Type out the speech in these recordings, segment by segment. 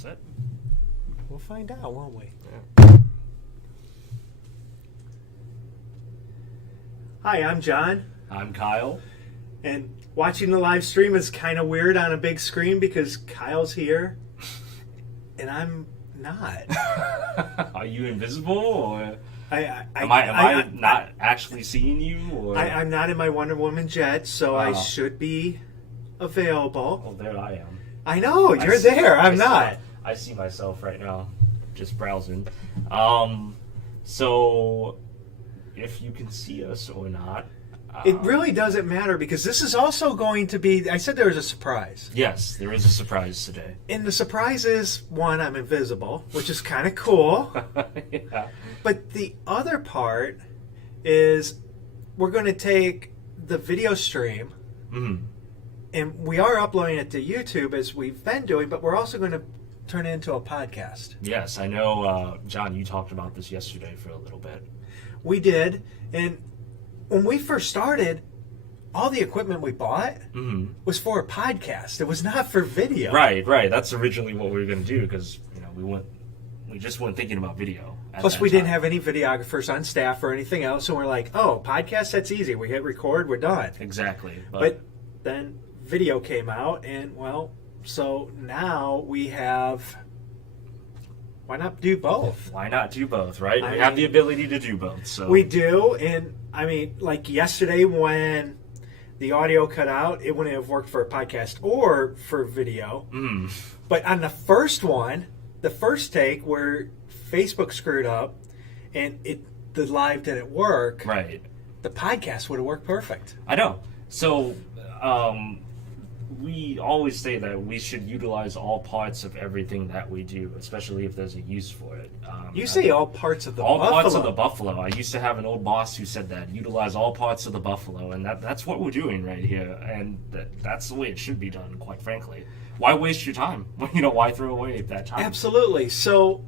set? We'll find out, won't we? Yeah. Hi, I'm John, I'm Kyle. and watching the live stream is kind of weird on a big screen because Kyle's here, and I'm not. Are you invisible, or Am am I not actually seeing you? Or I'm not in my Wonder Woman jet, so I should be available. Oh, there I am. I know, you're there. I'm not. I see myself right now, just browsing. So if you can see us or not, It really doesn't matter because this is also going to be. I said there was a surprise. yes, there is a surprise today. And the surprise is, one, I'm invisible, which is kind of cool. Yeah. But the other part is we're going to take the video stream Mhm. and we are uploading it to YouTube as we've been doing, but we're also going to turn it into a podcast. Yes, I know, John, you talked about this yesterday for a little bit. We did. And when we first started, all the equipment we bought Mhm. was for a podcast. It was not for video. Right. That's originally what we were going to do because we just weren't thinking about video. Plus, we didn't have any videographers on staff or anything else, and we're like, oh, podcast, that's easy. We hit record, we're done. Exactly. But then video came out, and, well, so now we have... Why not do both? Why not do both, right? I We have mean, the ability to do both. So We do, and, I mean, like yesterday when the audio cut out, it wouldn't have worked for a podcast or for video. Mm. But on the first one, the first take where Facebook screwed up and the live didn't work, Right. the podcast would have worked perfect. I know. So we always say that we should utilize all parts of everything that we do, especially if there's a use for it. You say all parts of the all buffalo. parts of the buffalo. I used to have an old boss who said that utilize all parts of the buffalo, and that's what we're doing right here, and that's the way it should be done. Quite frankly, why waste your time? Why throw away that time? Absolutely. So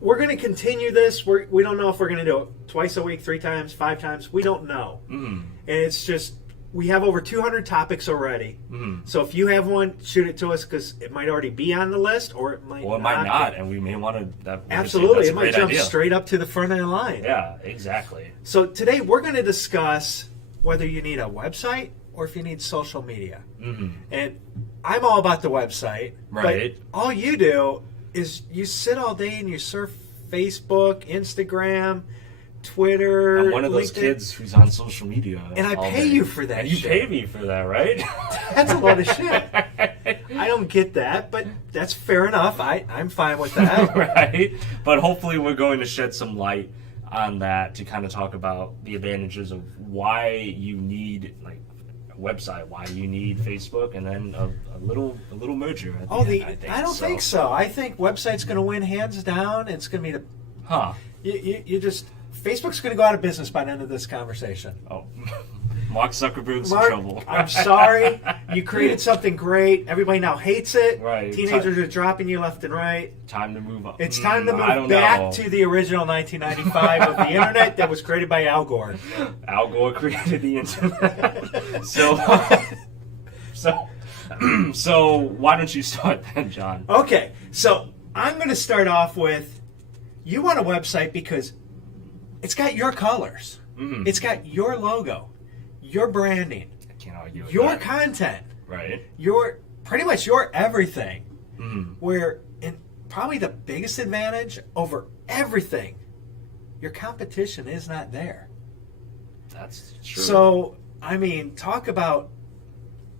we're going to continue this. We don't know if we're going to do it twice a week, 3 times, 5 times. We don't know. Mm. And it's just, we have over 200 topics already. Mm. So if you have one, shoot it to us because it might already be on the list or it might Or it might not, and we may want to. Absolutely. It might jump idea. straight up to the front of the line. Yeah, exactly. So today we're going to discuss whether you need a website or if you need social media. Mm-hmm. And I'm all about the website. Right. But all you do is you sit all day and you surf Facebook, Instagram, Twitter. I'm one of those LinkedIn. kids who's on social media. And I all pay day. you for that And you shit. pay me for that, right? That's a lot of shit. I don't get that, but that's fair enough. I'm fine with that. Right? But hopefully we're going to shed some light on that to kind of talk about the advantages of why you need a website, why you need Facebook, and then a little merger. At the end, I think. I don't think so. I think website's going to win hands down. It's going to be the Huh. you just Facebook's going to go out of business by the end of this conversation. Oh. Mark Zuckerberg's Mark, in trouble. I'm sorry. You created something great. Everybody now hates it. Right. Teenagers are dropping you left and right. Time to move on. It's time to I move don't back know. to the original 1995 of the internet that was created by Al Gore. Al Gore created the internet. So why don't you start then, John? Okay, so I'm going to start off with you want a website because it's got your colors. Mm. It's got your logo, your branding, I can't argue with your that. content, Right. your pretty much your everything. Mm. Where in probably the biggest advantage over everything, your competition is not there. That's true. So, I mean, talk about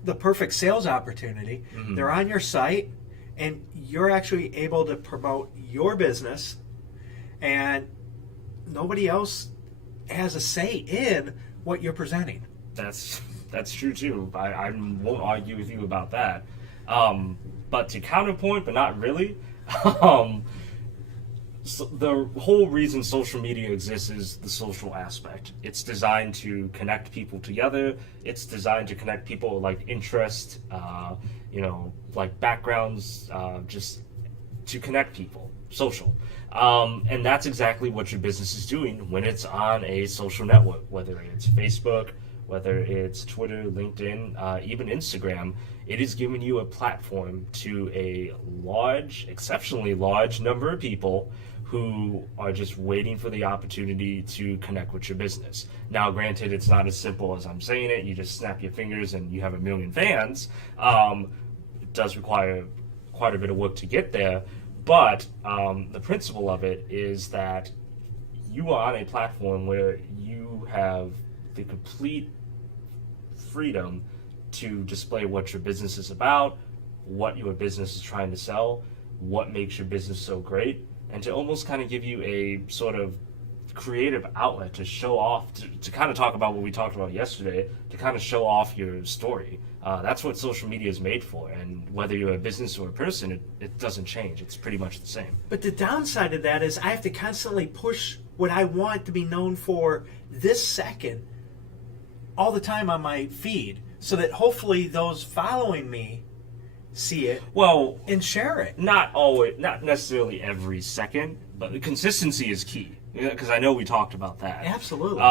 the perfect sales opportunity. Mhm. They're on your site, and you're actually able to promote your business, and nobody else has a say in what you're presenting. That's true too. I won't argue with you about that. But to counterpoint, but not really. So the whole reason social media exists is the social aspect. It's designed to connect people together. It's designed to connect people like interest, like backgrounds, just to connect people, social. And that's exactly what your business is doing when it's on a social network, whether it's Facebook, whether it's Twitter, LinkedIn, even Instagram. it is giving you a platform to a large, exceptionally large number of people who are just waiting for the opportunity to connect with your business. Now, granted, it's not as simple as I'm saying it. You just snap your fingers and you have 1 million fans. It does require quite a bit of work to get there. But the principle of it is that you are on a platform where you have the complete freedom to display what your business is about, what your business is trying to sell, what makes your business so great, and to almost kind of give you a sort of creative outlet to show off, to kind of talk about what we talked about yesterday, to kind of show off your story. That's what social media is made for, and whether you're a business or a person, it doesn't change. It's pretty much the same. But the downside of that is I have to constantly push what I want to be known for this second all the time on my feed, so that hopefully those following me see it Well, and share it. not always, not necessarily every second, but the consistency is key. Because I know we talked about that. Absolutely.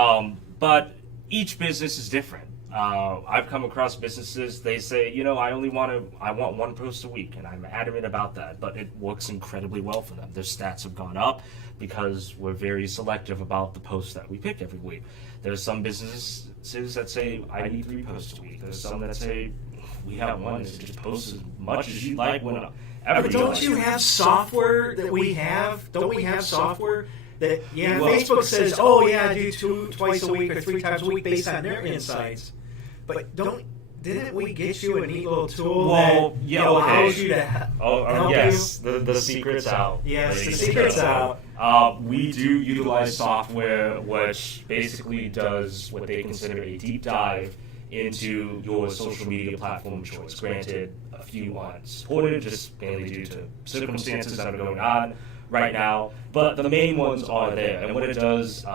But each business is different. I've come across businesses, they say, I want 1 post a week, and I'm adamant about that, but it works incredibly well for them. Their stats have gone up because we're very selective about the posts that we pick every week. There's some businesses that say, I need 3 posts a week. There's some that say, we have one, so just post as much as you like whenever But you don't like. you have software that we have? Don't we have software that, Well- Facebook says, I do twice a week or 3 times a week based on their insights. But didn't we get you a neat little tool Well, that yeah, allows okay. you to help yes, the secret's out. Yes, the ladies secret's and out. gentlemen. We do utilize software which basically does what they consider a deep dive into your social media platform of choice. Granted, a few aren't supported, just mainly due to circumstances that are going on right now, but the main ones are there. And what it does,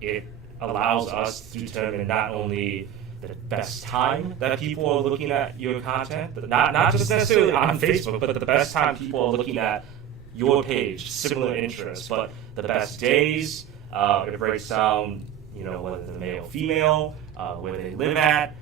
it allows us to determine not only the best time that people are looking at your content, but not just necessarily on Facebook, but the best time people are looking at your page, similar interests, but the best days. It breaks down, whether they're male, female, where they live at.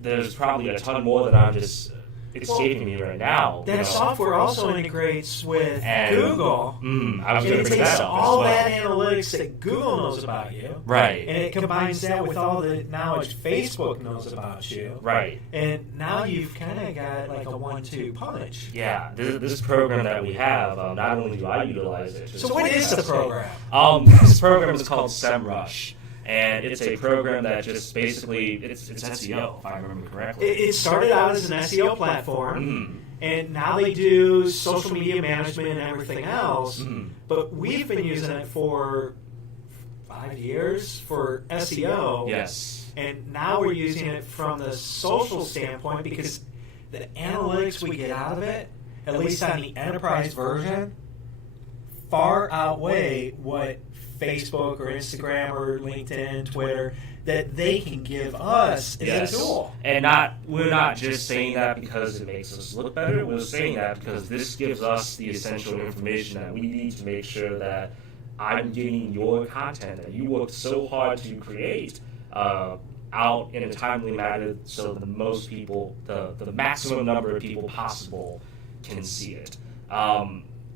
There's probably a ton more that I'm just escaping me right now. That software also integrates with And- Google. I was And going it to bring takes that up all as well. that analytics that Google knows about you. Right. And it combines that with all the knowledge Facebook knows about you. Right. And now you've kind of got like a 1-2 punch. Yeah, this program that we have, not only do I utilize it. So what is the program? This program is called SEMrush, and it's a program that just basically, it's SEO, if I remember correctly. It started out as an SEO platform, and now they do social media management and everything else. But we've been using it for 5 years for SEO. Yes. And now we're using it from the social standpoint because the analytics we get out of it, at least on the enterprise version, far outweigh what Facebook or Instagram or LinkedIn, Twitter, that they can give us as a tool. And we're not just saying that because it makes us look better. We're saying that because this gives us the essential information that we need to make sure that I'm getting your content that you worked so hard to create out in a timely manner, so the most people, the maximum number of people possible, can see it.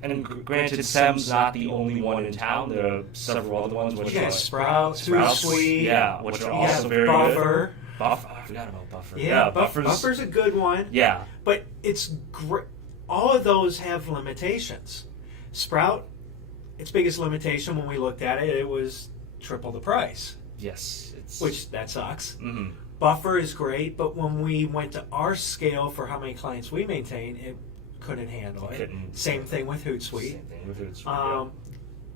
And granted, SEM's not the only one in town. There are several other ones. Which You got are Sprouts, Sprouts, Hootsuite, yeah, which are you also got very Buffer. good. Buffer, I forgot about Buffer. Yeah, Buffer's Buffer's a good one. Yeah, But it's great. All of those have limitations. Sprout, its biggest limitation when we looked at it, it was triple the price, yes, it's which that sucks. mhm. Buffer is great, but when we went to our scale for how many clients we maintain, it couldn't handle it. Couldn't. Same thing with Hootsuite, Same thing with Hootsuite.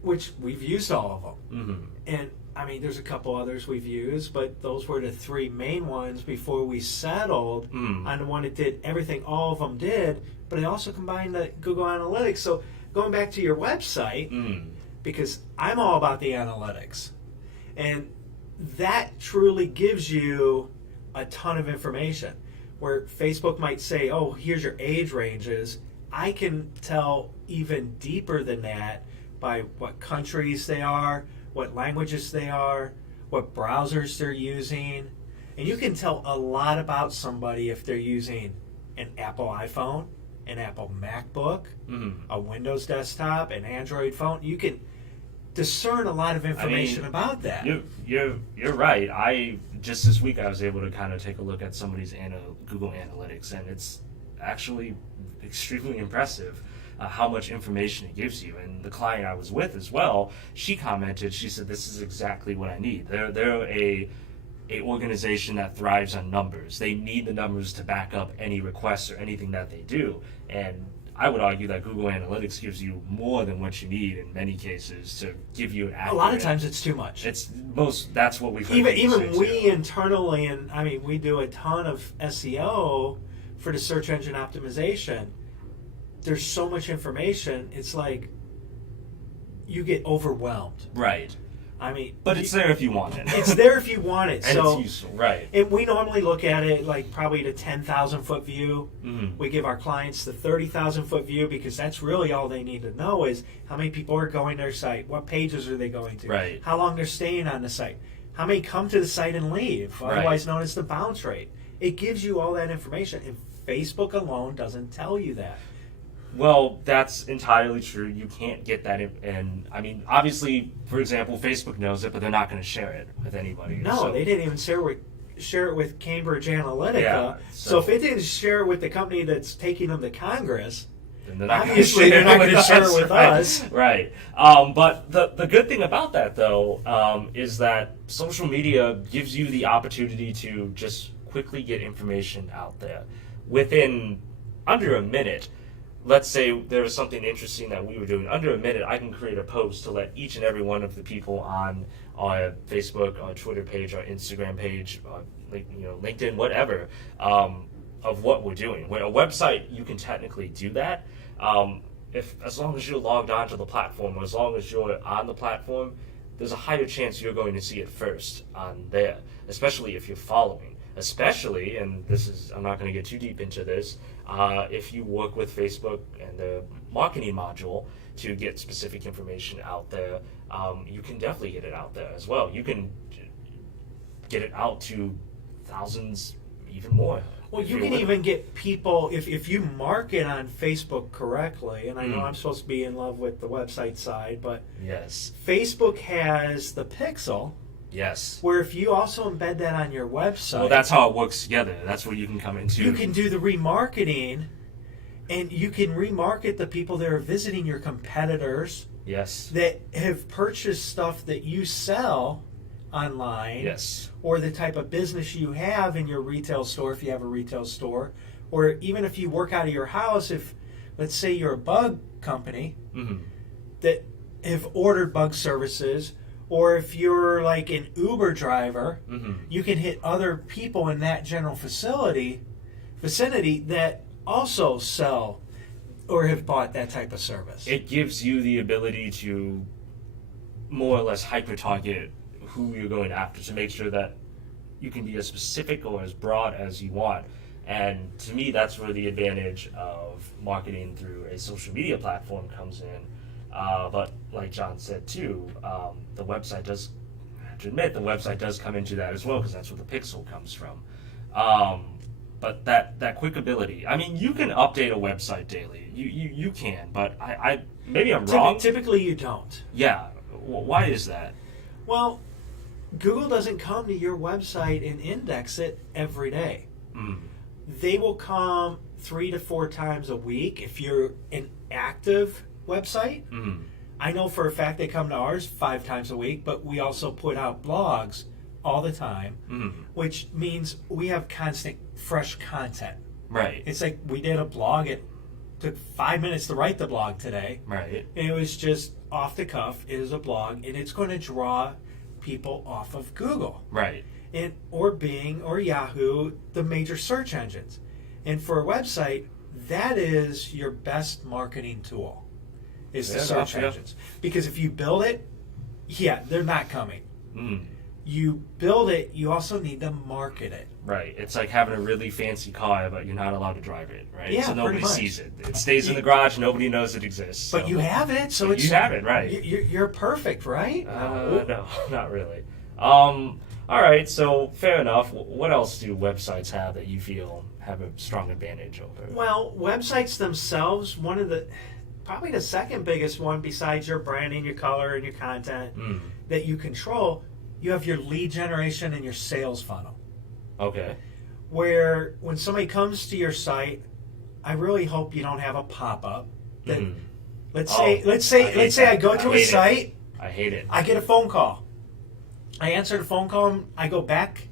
which we've used all of them. Mhm. And I mean, there's a couple others we've used, but those were the 3 main ones before we settled on the one that did everything all of them did, but it also combined the Google Analytics. So going back to your website, because I'm all about the analytics, and that truly gives you a ton of information. Where Facebook might say, oh, here's your age ranges, I can tell even deeper than that by what countries they are, what languages they are, what browsers they're using, And you can tell a lot about somebody if they're using an Apple iPhone, an Apple MacBook, a Windows desktop, an Android phone. You can discern a lot of information about that. You're right. Just this week I was able to kind of take a look at somebody's Google Analytics, and it's actually extremely impressive how much information it gives you. And the client I was with as well, she commented, she said, this is exactly what I need. They're a organization that thrives on numbers. They need the numbers to back up any requests or anything that they do. And I would argue that Google Analytics gives you more than what you need in many cases to give you an accurate. A lot of times it's too much. That's what we've heard even we too. internally, and I mean we do a ton of SEO for the search engine optimization. There's so much information. It's like you get overwhelmed. Right. I mean, but it's there if you want it. It's there if you want it. And so it's useful, right? And we normally look at it like probably the 10,000 foot view. We give our clients the 30,000 foot view because that's really all they need to know is how many people are going to their site, what pages are they going to, right? How long they're staying on the site, how many come to the site and leave, otherwise known as the bounce rate. It gives you all that information, and Facebook alone doesn't tell you that. Well, that's entirely true. You can't get that, and I mean, obviously, for example, Facebook knows it, but they're not going to share it with anybody. No, they didn't even share it with Cambridge Analytica. Yeah, so if it didn't share it with the company that's taking them to Congress, then they're not obviously they're not going to share it with us. Right. But the good thing about that, though, is that social media gives you the opportunity to just quickly get information out there within under a minute. Let's say there was something interesting that we were doing. Under a minute, I can create a post to let each and every one of the people on our Facebook, our Twitter page, our Instagram page, LinkedIn, whatever, of what we're doing. With a website, you can technically do that. As long as you're logged onto the platform, or as long as you're on the platform, there's a higher chance you're going to see it first on there, especially if you're following. Especially, and I'm not going to get too deep into this, if you work with Facebook and the marketing module to get specific information out there, you can definitely get it out there as well. You can get it out to thousands, even more. Well, you can even get people, if you market on Facebook correctly, and I know I'm supposed to be in love with the website side, but yes, Facebook has the pixel. Yes. Where if you also embed that on your website... Well, that's how it works together. That's where you can come into... You can do the remarketing, and you can remarket the people that are visiting your competitors. Yes. That have purchased stuff that you sell online. Yes. Or the type of business you have in your retail store, if you have a retail store. Or even if you work out of your house, if, let's say you're a bug company that have ordered bug services... Or if you're like an Uber driver, you can hit other people in that general vicinity that also sell or have bought that type of service. It gives you the ability to more or less hyper-target who you're going after to make sure that you can be as specific or as broad as you want. And to me, that's where the advantage of marketing through a social media platform comes in. But like John said too, the website does, I have to admit, the website does come into that as well because that's where the pixel comes from. But that quick ability, I mean, you can update a website daily. You can, but I maybe I'm wrong. Typically you don't. Yeah. Why is that? Well, Google doesn't come to your website and index it every day. They will come 3 to 4 times a week if you're an active website. I know for a fact they come to ours 5 times a week, but we also put out blogs all the time, which means we have constant fresh content. Right. It's like we did a blog, it took 5 minutes to write the blog today. Right. And it was just off the cuff. It is a blog, and it's going to draw people off of Google. Right. Or Bing or Yahoo, the major search engines. And for a website, that is your best marketing tool. Is the search engines. Because if you build it, they're not coming. You build it, you also need to market it. Right. It's like having a really fancy car, but you're not allowed to drive it, right? Yeah, so nobody sees it. It stays in the garage, nobody knows it exists. But you have it, so you have it, right. You're perfect, right? No, not really. All right, so fair enough. What else do websites have that you feel have a strong advantage over? Well, websites themselves, probably the second biggest one besides your branding, your color, and your content that you control, you have your lead generation and your sales funnel. Okay. Where when somebody comes to your site, I really hope you don't have a pop-up that let's say I go to a site, I hate it. I get a phone call. I answer the phone call, and I go back,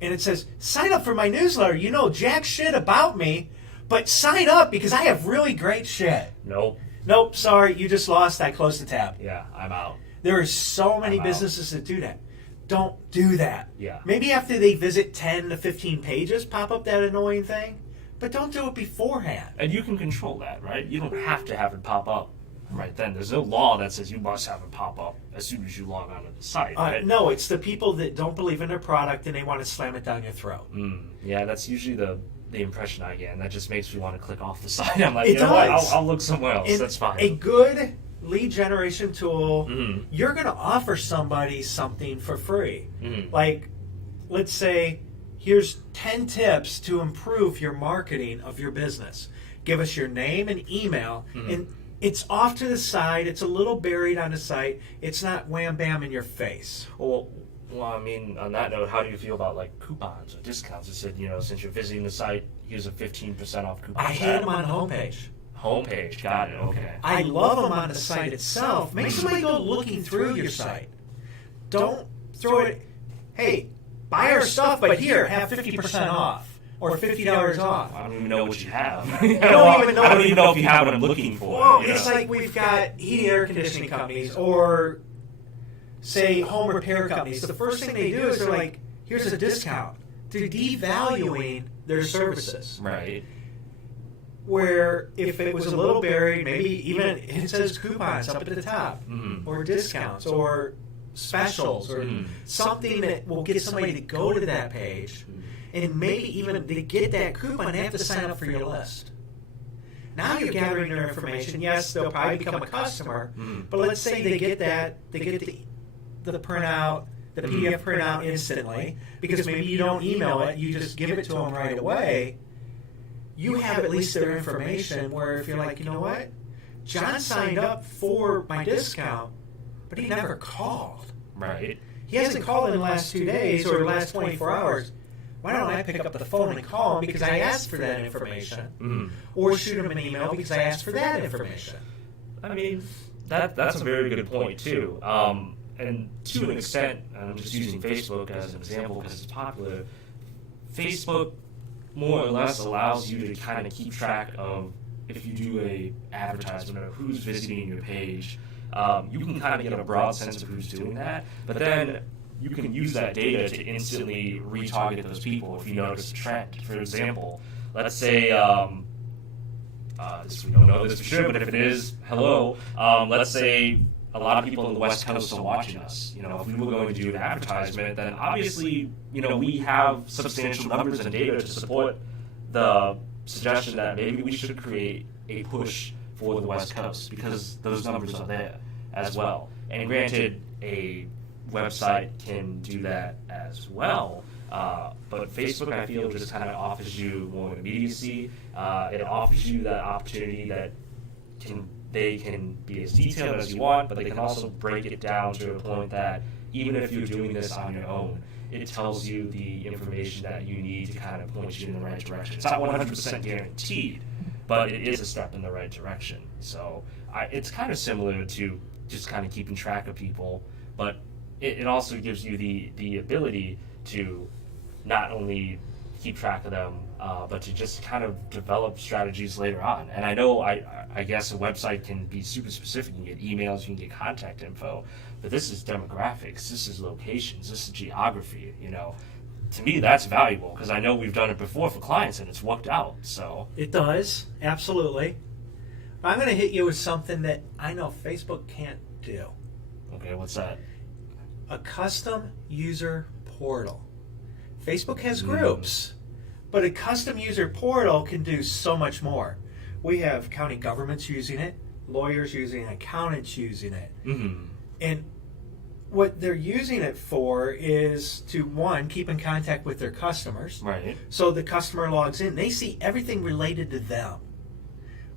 and it says, sign up for my newsletter. You know jack shit about me, but sign up because I have really great shit. Nope, sorry, you just lost. I closed the tab. Yeah, I'm out. There are so many businesses that do that. Don't do that. Yeah. Maybe after they visit 10 to 15 pages, pop up that annoying thing, but don't do it beforehand. And you can control that, right? You don't have to have it pop up right then. There's no law that says you must have it pop up as soon as you log onto the site. Right? No, it's the people that don't believe in their product and they want to slam it down your throat. Yeah, that's usually the impression I get, and that just makes me want to click off the site. I'm like, It you know what? does. I'll look somewhere else. That's fine. A good lead generation tool, you're going to offer somebody something for free. Like, let's say, here's 10 tips to improve your marketing of your business. Give us your name and email, and it's off to the side. It's a little buried on the site. It's not wham bam in your face. Well, I mean, on that note, how do you feel about like coupons or discounts? It said, since you're visiting the site, here's a 15% off coupon. I hate them on the homepage. Homepage, got it. Okay. I love them on the site itself. Make somebody go looking through your site. Don't throw it. Hey, buy our stuff, but here, have 50% off or $50 off. I don't even know what you have. I don't even know if you have what I'm looking for. Well, it's like we've got heating air conditioning companies or, say, home repair companies. The first thing they do is they're like, here's a discount. They're devaluing their services. Right. Where if it was a little buried, maybe even it says coupons up at the top, or discounts, or specials, or something that will get somebody to go to that page, and maybe even to get that coupon, they have to sign up for your list. Now you're gathering their information. Yes, they'll probably become a customer, but let's say they get that, they get the printout, the PDF printout instantly, because maybe you don't email it, you just give it to them right away. You have at least their information where if you're like, you know what? John signed up for my discount, but he never called. Right. He hasn't called in the last 2 days or the last 24 hours. Why don't I pick up the phone and call him because I asked for that information? Or shoot him an email because I asked for that information? I mean, that's a very good point, too. And to an extent, I'm just using Facebook as an example because it's popular. Facebook more or less allows you to kind of keep track of if you do a advertisement or who's visiting your page. You can kind of get a broad sense of who's doing that, but then you can use that data to instantly retarget those people if you notice a trend. For example, let's say we don't know this for sure, but if it is, hello. Let's say a lot of people on the West Coast are watching us. If we were going to do an advertisement, then obviously, we have substantial numbers and data to support the suggestion that maybe we should create a push for the West Coast because those numbers are there as well. And granted, a website can do that as well. But Facebook, I feel, just kind of offers you more immediacy. It offers you that opportunity that they can be as detailed as you want, but they can also break it down to a point that even if you're doing this on your own, it tells you the information that you need to kind of point you in the right direction. It's not 100% guaranteed, but it is a step in the right direction. So it's kind of similar to just kind of keeping track of people, but it also gives you the ability to not only keep track of them, but to just kind of develop strategies later on. And I know, I guess a website can be super specific. You can get emails, you can get contact info, but this is demographics, this is locations, this is geography, To me, that's valuable because I know we've done it before for clients and it's worked out, so. It does, absolutely. I'm going to hit you with something that I know Facebook can't do. Okay, what's that? A custom user portal. Facebook has groups, but a custom user portal can do so much more. We have county governments using it, lawyers using it, accountants using it. And what they're using it for is to, one, keep in contact with their customers. Right. So the customer logs in, they see everything related to them.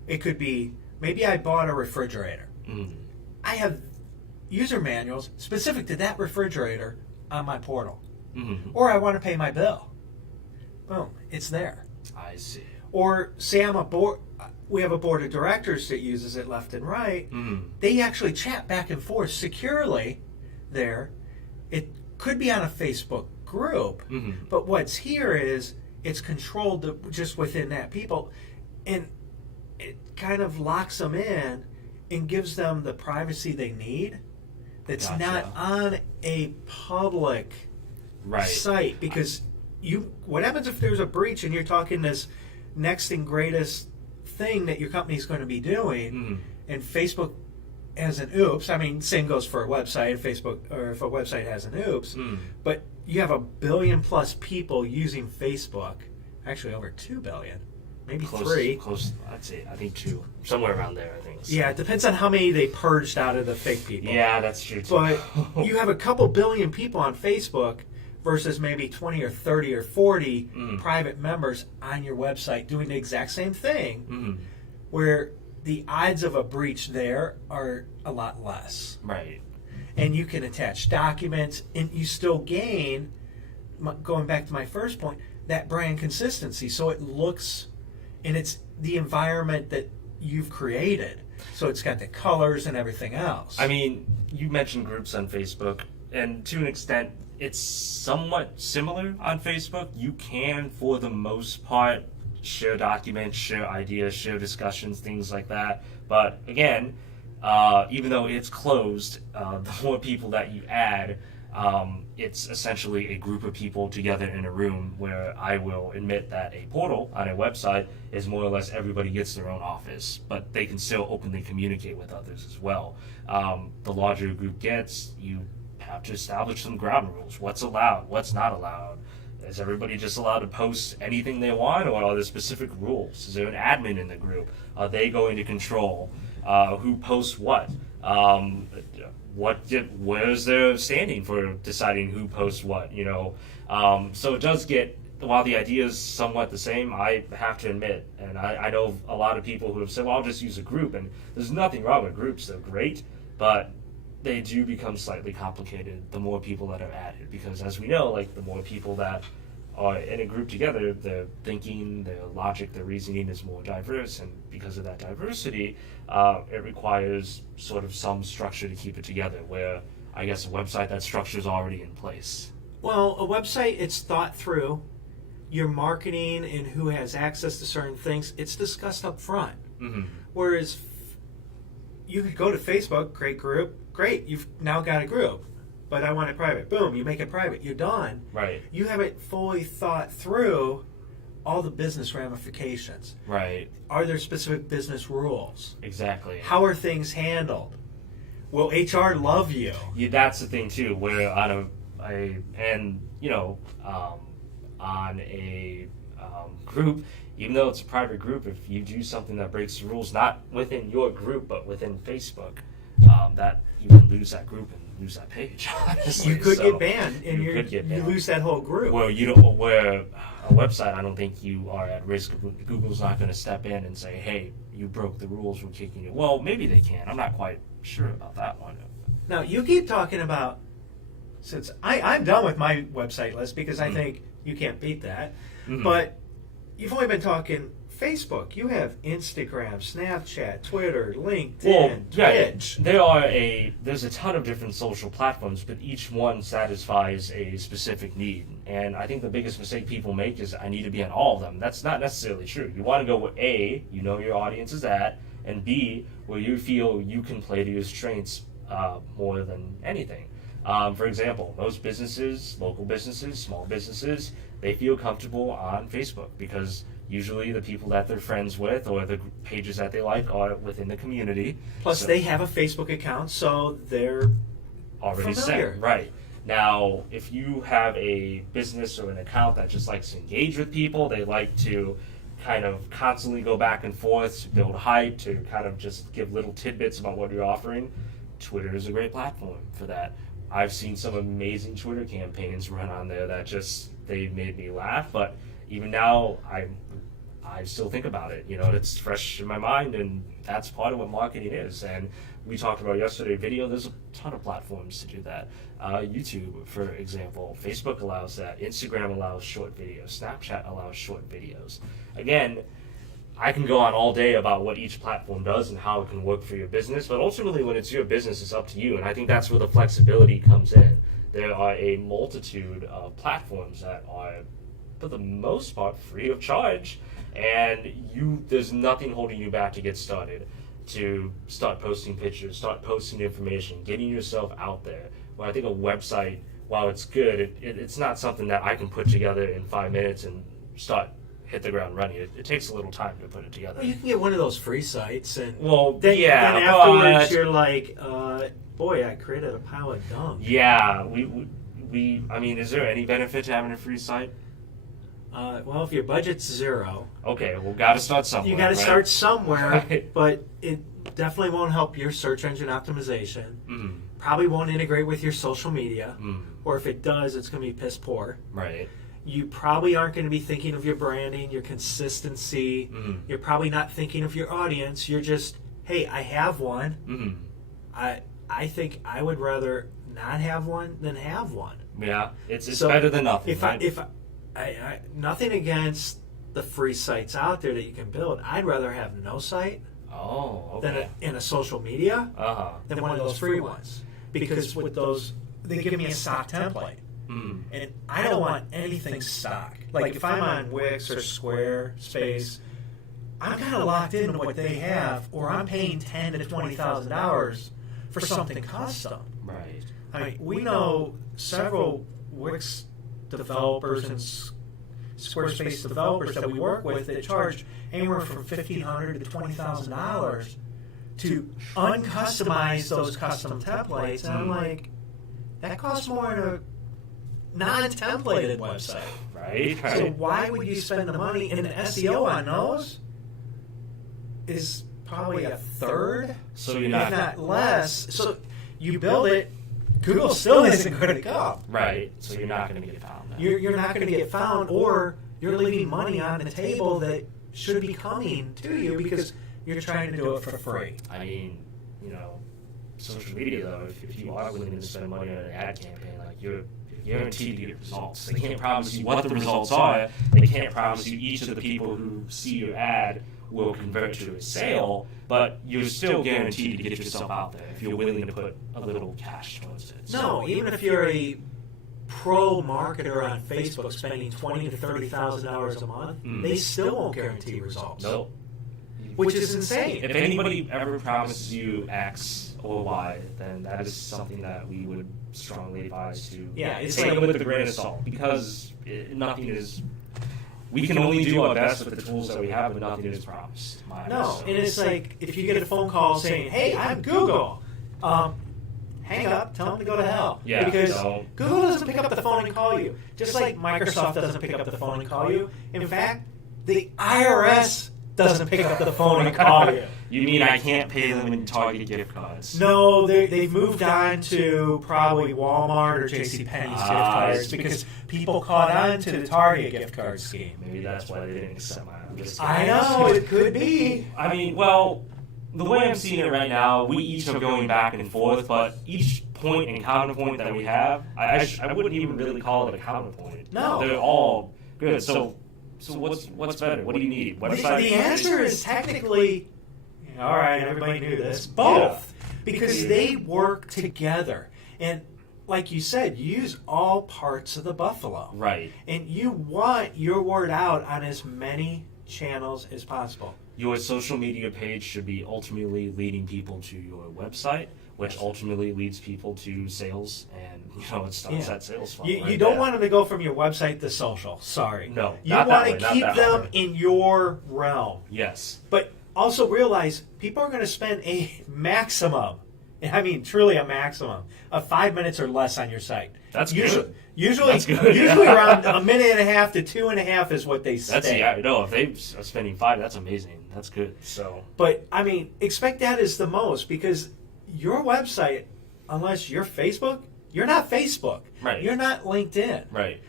It could be, maybe I bought a refrigerator. Mm. I have user manuals specific to that refrigerator on my portal. Mm-hmm. Or I want to pay my bill. Boom, it's there. I see. Or say I'm a board, we have a board of directors that uses it left and right. Mm. They actually chat back and forth securely there. It could be on a Facebook group, Mm-hmm. but what's here is it's controlled just within that people, and it kind of locks them in and gives them the privacy they need. That's Gotcha. not on a public Right. site, because what happens if there's a breach and you're talking this next and greatest thing that your company's going to be doing, Mm. and Facebook has an oops. I mean, same goes for a website. Facebook, or if a website has an oops, Mm. but you have 1 billion plus people using Facebook, actually over 2 billion, maybe Close, 3. close. I'd say, I think 2, somewhere around there. I think. So. Yeah, it depends on how many they purged out of the fake people. Yeah, that's true too. But you have a couple billion people on Facebook versus maybe 20 or 30 or 40 private members on your website doing the exact same thing, Mm. where the odds of a breach there are a lot less. Right. And you can attach documents, and you still gain, going back to my first point, that brand consistency. So it looks, and it's the environment that you've created. So it's got the colors and everything else. I mean, you mentioned groups on Facebook, and to an extent, it's somewhat similar on Facebook. You can, for the most part, share documents, share ideas, share discussions, things like that. But again, even though it's closed, the more people that you add, it's essentially a group of people together in a room, where I will admit that a portal on a website is more or less everybody gets their own office, but they can still openly communicate with others as well. The larger a group gets, you have to establish some ground rules. What's allowed? What's not allowed? Is everybody just allowed to post anything they want, or are there specific rules? Is there an admin in the group? Are they going to control who posts what? Where's their standing for deciding who posts what? You know, so it does get. While the idea is somewhat the same, I have to admit, and I know a lot of people who have said, "Well, I'll just use a group," and there's nothing wrong with groups; they're great, but they do become slightly complicated the more people that are added, because as we know, like, the more people that are in a group together, their thinking, their logic, their reasoning is more diverse, and because of that diversity, it requires sort of some structure to keep it together, where I guess a website, that structure is already in place. Well, a website, it's thought through. Your marketing and who has access to certain things, it's discussed up front. Mm-hmm. Whereas you could go to Facebook, create group, great, you've now got a group, but I want it private. Boom, you make it private, you're done. Right. You haven't fully thought through all the business ramifications. Right. Are there specific business rules? Exactly. How are things handled? Will HR love you? Yeah, that's the thing too, where on on a group, even though it's a private group, if you do something that breaks the rules, not within your group but within Facebook, that you can lose that group and lose that page. Honestly. You could So, get banned, and you could get you banned. lose that whole group. Where you don't, where a website, I don't think you are at risk. Google's not going to step in and say, "Hey, you broke the rules, we're kicking you." Well, maybe they can. I'm not quite sure about that one. Now, you keep talking about, since I'm done with my website list, because I think you can't beat that, Mhm. but you've only been talking Facebook. You have Instagram, Snapchat, Twitter, LinkedIn, Twitch. There's a ton of different social platforms, but each one satisfies a specific need. And I think the biggest mistake people make is, I need to be on all of them. That's not necessarily true. You want to go where A, you know your audience is at, and B, where you feel you can play to your strengths more than anything. For example, most businesses, local businesses, small businesses, they feel comfortable on Facebook because usually the people that they're friends with or the pages that they like are within the community. Plus, So- they have a Facebook account, so they're already familiar. set. Right. Now, if you have a business or an account that just likes to engage with people, they like to kind of constantly go back and forth to build hype, to kind of just give little tidbits about what you're offering, Twitter is a great platform for that. I've seen some amazing Twitter campaigns run on there that just they made me laugh. But even now, I still think about it. You know, it's fresh in my mind, and that's part of what marketing is. And we talked about yesterday video. There's a ton of platforms to do that. YouTube, for example, Facebook allows that. Instagram allows short videos. Snapchat allows short videos. Again, I can go on all day about what each platform does and how it can work for your business, but ultimately when it's your business, it's up to you. And I think that's where the flexibility comes in. There are a multitude of platforms that are, for the most part, free of charge, and there's nothing holding you back to get started, to start posting pictures, start posting information, getting yourself out there. Well, I think a website, while it's good, it's not something that I can put together in 5 minutes and hit the ground running. It takes a little time to put it together. Well, you can get one of those free sites, and well, then afterwards you're like, boy, I created a pile of dung. Yeah, I mean, is there any benefit to having a free site? Well, if your budget's zero, okay, well, got to start somewhere. You got to start somewhere, Right. But it definitely won't help your search engine optimization. Mm. Probably won't integrate with your social media, Mm. or if it does, it's going to be piss poor. Right. You probably aren't going to be thinking of your branding, your consistency. Mm. You're probably not thinking of your audience. You're just, hey, I have one. Mm. I think I would rather not have one than have one. Yeah, it's So better than nothing. If I nothing against the free sites out there that you can build. I'd rather have no site okay. than in a social media Uh-huh. than one of those free ones. Because with those, they give me a stock template. Mm. And I don't want anything stock. Like if I'm on Wix or Squarespace, I'm kind of locked into what they have, or I'm paying $10,000 to $20,000 for something custom. Right. I mean, we know several Wix developers and Squarespace developers that we work with that charge anywhere from $1,500 to $20,000 to uncustomize those custom templates. And I'm like, that costs more than a non-templated website. Right. So why would you spend the money? And the SEO on those is probably a third, So you're if not not less. So you build it, Google still isn't going to go. right. So you're not going to get found. Then. You're not going to get found, or you're leaving money on the table that should be coming to you because you're trying to do it for free. I mean, you know, social media though. If you are willing to spend money on an ad campaign, like you're guaranteed to get results. They can't promise you what the results are. They can't promise you each of the people who see your ad will convert to a sale, but you're still guaranteed to get yourself out there if you're willing to put a little cash towards it. No, even if you're a pro marketer on Facebook spending $20,000 to $30,000 a month, they still won't guarantee results. Nope. Which is insane. If anybody ever promises you X or Y, then that is something that we would strongly advise to take it with a grain of salt, because nothing is. We can only do our best with the tools that we have, but nothing is promised. No, and it's like if you get a phone call saying, "Hey, I'm Google," hang up, tell them to go to hell. Yeah, because no. Google doesn't pick up the phone and call you, just like Microsoft doesn't pick up the phone and call you. In fact, the IRS doesn't pick up the phone and call you. You mean I can't pay them in Target gift cards? No, they've moved on to probably Walmart or JCPenney's gift cards because people caught on to the Target gift card scheme. Maybe that's why they didn't accept my list. I know, it could be. I mean, well, the way I'm seeing it right now, we each are going back and forth, but each point and counterpoint that we have, I wouldn't even really call it a counterpoint. No. They're all good. So what's better? What do you need? Website? The answer is technically, all right, everybody knew this, both. Because they work together. And like you said, you use all parts of the buffalo. Right. And you want your word out on as many channels as possible. Your social media page should be ultimately leading people to your website, which ultimately leads people to sales, and it starts that sales funnel. You don't want them to go from your website to social. Sorry. No, you not want that way, to not keep that them way. in your realm. Yes. But also realize people are going to spend a maximum, and I mean truly a maximum, of 5 minutes or less on your site. That's usually, good. Usually, That's good, usually yeah. around a minute and a half to 2.5 is what they say. If they are spending 5, that's amazing. That's good. So. But I mean, expect that as the most because your website, unless you're Facebook, You're not Facebook. Right. You're not LinkedIn. Right.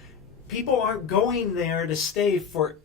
People aren't going there to stay for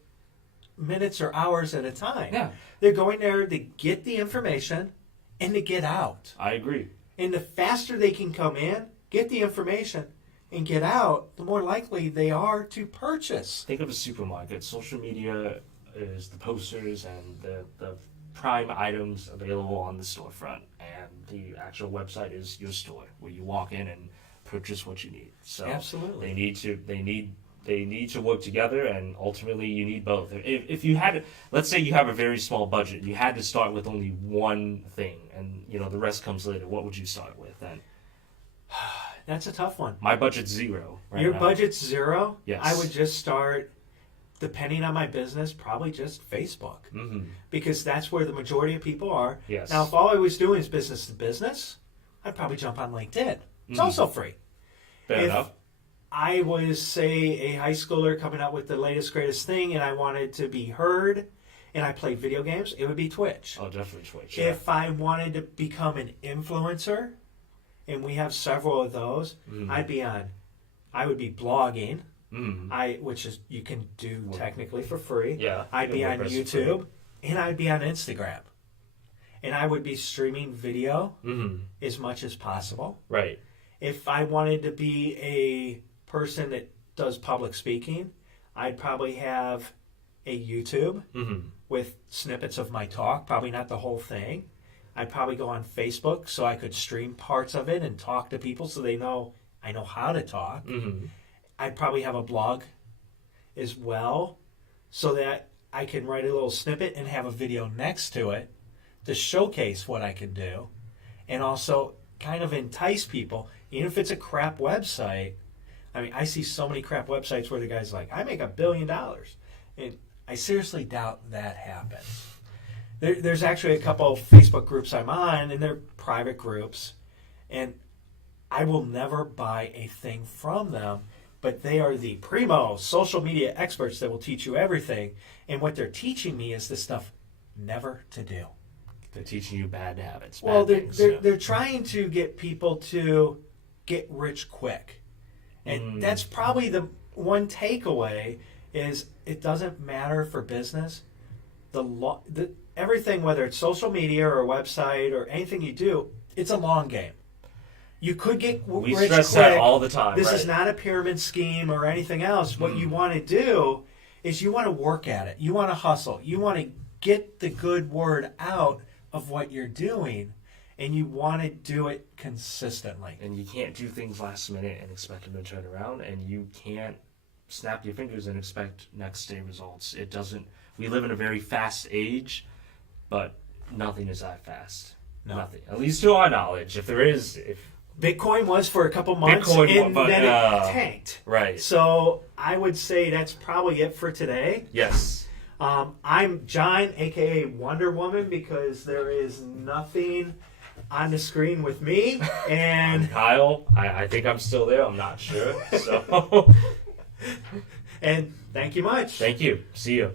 minutes or hours at a time. Yeah. They're going there to get the information and to get out. I agree. And the faster they can come in, get the information, and get out, the more likely they are to purchase. Think of a supermarket. Social media is the posters and the prime items available on the storefront, and the actual website is your store where you walk in and purchase what you need. So Absolutely. they need to work together, and ultimately you need both. If you had, let's say you have a very small budget, you had to start with only one thing, and the rest comes later. What would you start with then? That's a tough one. My budget's zero. Right Your now. budget's zero? Yes. I would just start, depending on my business, probably just Facebook. Mm-hmm. Because that's where the majority of people are. Yes. Now, if all I was doing is business to business, I'd probably jump on LinkedIn. It's also free. Fair If enough. I was, say, a high schooler coming up with the latest, greatest thing, and I wanted to be heard, and I played video games, it would be Twitch. Oh, definitely Twitch. Yeah. If I wanted to become an influencer, and we have several of those, I would be blogging, which is you can do technically for free. Yeah. I'd be on WordPress is YouTube, and I'd be on Instagram, and I would be streaming video as much as possible. Right. If I wanted to be a person that does public speaking, I'd probably have a YouTube with snippets of my talk, probably not the whole thing. I'd probably go on Facebook so I could stream parts of it and talk to people so they know I know how to talk. I'd probably have a blog as well so that I can write a little snippet and have a video next to it to showcase what I can do and also kind of entice people. Even if it's a crap website, I mean, I see so many crap websites where the guy's like, I make $1 billion. And I seriously doubt that happens. There's actually a couple of Facebook groups I'm on, and they're private groups, and I will never buy a thing from them, but they are the primo social media experts that will teach you everything, and what they're teaching me is the stuff never to do. They're teaching you bad habits. Well, Bad they're trying to get people to get rich quick, and that's probably the one takeaway is it doesn't matter for business. Everything, whether it's social media or a website or anything you do, it's a long game. You could get We rich stress quick. that all the time. This right? is not a pyramid scheme or anything else. What you want to do is you want to work at it. You want to hustle. You want to get the good word out of what you're doing, and you want to do it consistently. And you can't do things last minute and expect them to turn around, and you can't snap your fingers and expect next day results. It doesn't. We live in a very fast age, but nothing is that fast. No. Nothing. At least to our knowledge. If there is, Bitcoin was for a couple months, Bitcoin, and but, then it tanked. right. So I would say that's probably it for today. Yes. I'm John, aka Wonder Woman, because there is nothing on the screen with me. And I'm Kyle. I think I'm still there. I'm not sure. So and thank you much. thank you. See you.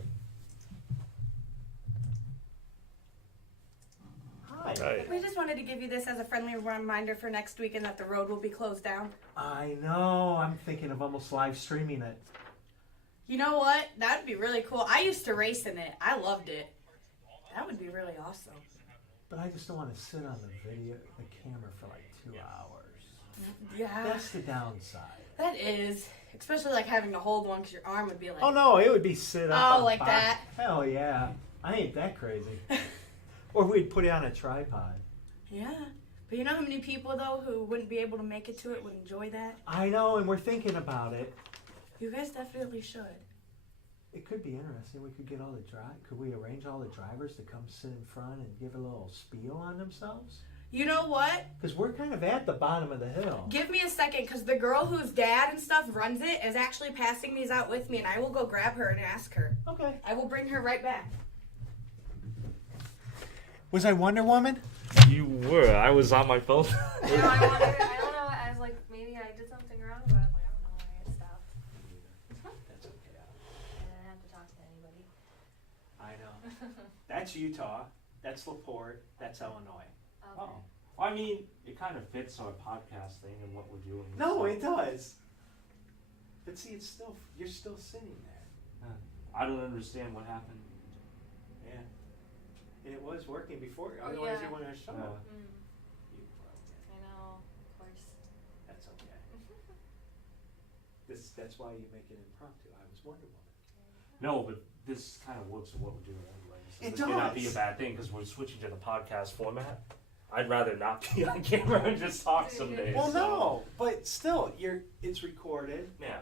Hi. Right. We just wanted to give you this as a friendly reminder for next week and that the road will be closed down. I know. I'm thinking of almost live streaming it. You know what? That would be really cool. I used to race in it. I loved it. That would be really awesome. But I just don't want to sit on the camera for like 2 hours. Yeah, That's the downside. that is. Especially like having to hold one because your arm would be like, Oh no, it would be sit up. Oh, on like box. that? Hell yeah. I ain't that crazy. Or we'd put it on a tripod. yeah. But you know how many people, though, who wouldn't be able to make it to it would enjoy that? I know, and we're thinking about it. You guys definitely should. It could be interesting. We could get all the Could we arrange all the drivers to come sit in front and give a little spiel on themselves? You know what? Because we're kind of at the bottom of the hill. Give me a second, because the girl whose dad and stuff runs it is actually passing these out with me, and I will go grab her and ask her. Okay. I will bring her right back. Was I Wonder Woman? You were. I was on my phone. I don't know. I was like, maybe I did something wrong, but I was like, I don't know why I stopped. That's okay. I didn't have to talk to anybody. I know. That's Utah. That's LaPorte. That's Illinois. Okay. Oh, I mean, it kind of fits our podcast thing and what we're doing. No, so- it does. But see, it's still you're still sitting there. I don't understand what happened. Yeah. And it was working before. Otherwise, yeah. you wouldn't have shown Yeah. up. Mm, You broke it. I know, of course. That's okay. That's why you make it impromptu. I was Wonder Woman. No, but this kind of works with what we're doing anyway. So It this may not be a does. bad thing because we're switching to the podcast format. I'd rather not be on camera and just talk some days. Well, so- no, but still, it's recorded. Yeah.